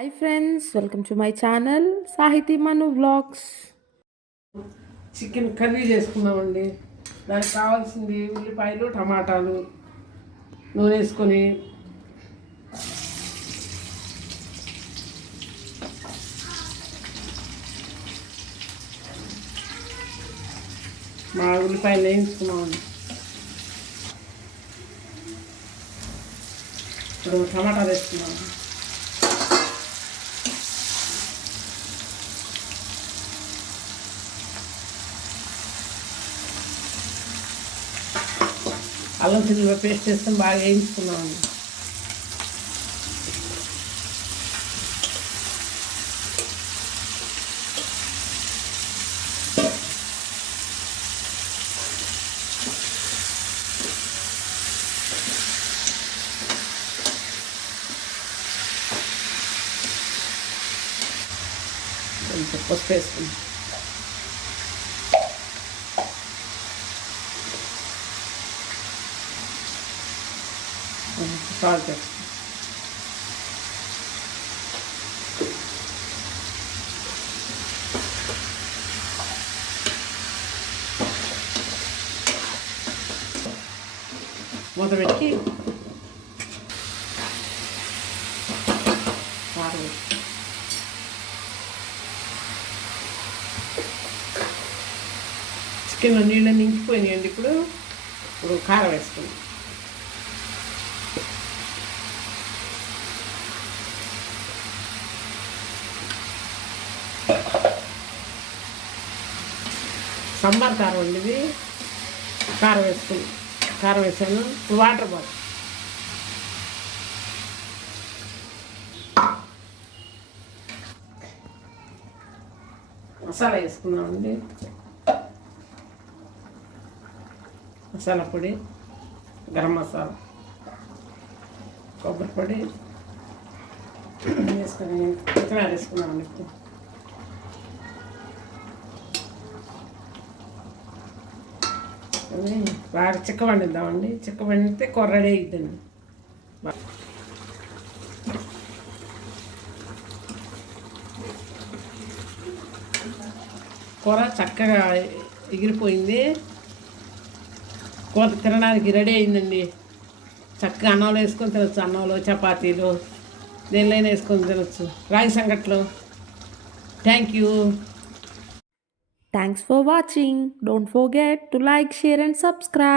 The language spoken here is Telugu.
Hi friends, welcome to my channel సాహితీ మను వ్లాగ్స్. చికెన్ కర్రీ చేసుకున్నామండి. దానికి కావాల్సింది ఉల్లిపాయలు, టమాటాలు, నూనె వేసుకొని మా ఉల్లిపాయలు వేయించుకున్నామండి. ఇప్పుడు టమాటాలు వేసుకున్నాము. అల్లం చిల్లుగా పేస్ట్ వేసుకొని బాగా వేయించుకున్నామండి. కొంచెం పసుపు వేసుకున్నాం. సాల్ట్ వేసుకున్నాం. మూత పెట్టి కారం వేసుకున్నాం. చికెన్లో నీళ్ళు నింపిపోయినాయండి. ఇప్పుడు కారం వేసుకున్నాం. సాంబార్ కారం అండి ఇది. కారం వేసుకుని కారం వేసాను. వాటర్ బాటిల్ మసాలా వేసుకున్నామండి. మసాలా పొడి, గరం మసాలా, కొబ్బరి పొడి వేసుకొని కొత్తిమీర వేసుకున్నామండి. ఇప్పుడు బాగా చిక్క వండిద్దామండి. చిక్క వండితే కూర రెడీ అయిద్దండి. కూర చక్కగా ఎగిరిపోయింది. కూర తినడానికి రెడీ అయిందండి. చక్కగా అన్నంలో వేసుకొని తినచ్చు. అన్నంలో, చపాతీలు, దేనిలో వేసుకొని తినచ్చు. రాగి సంగట్లో. Thank you. Thanks for watching. Don't forget to like, share and subscribe.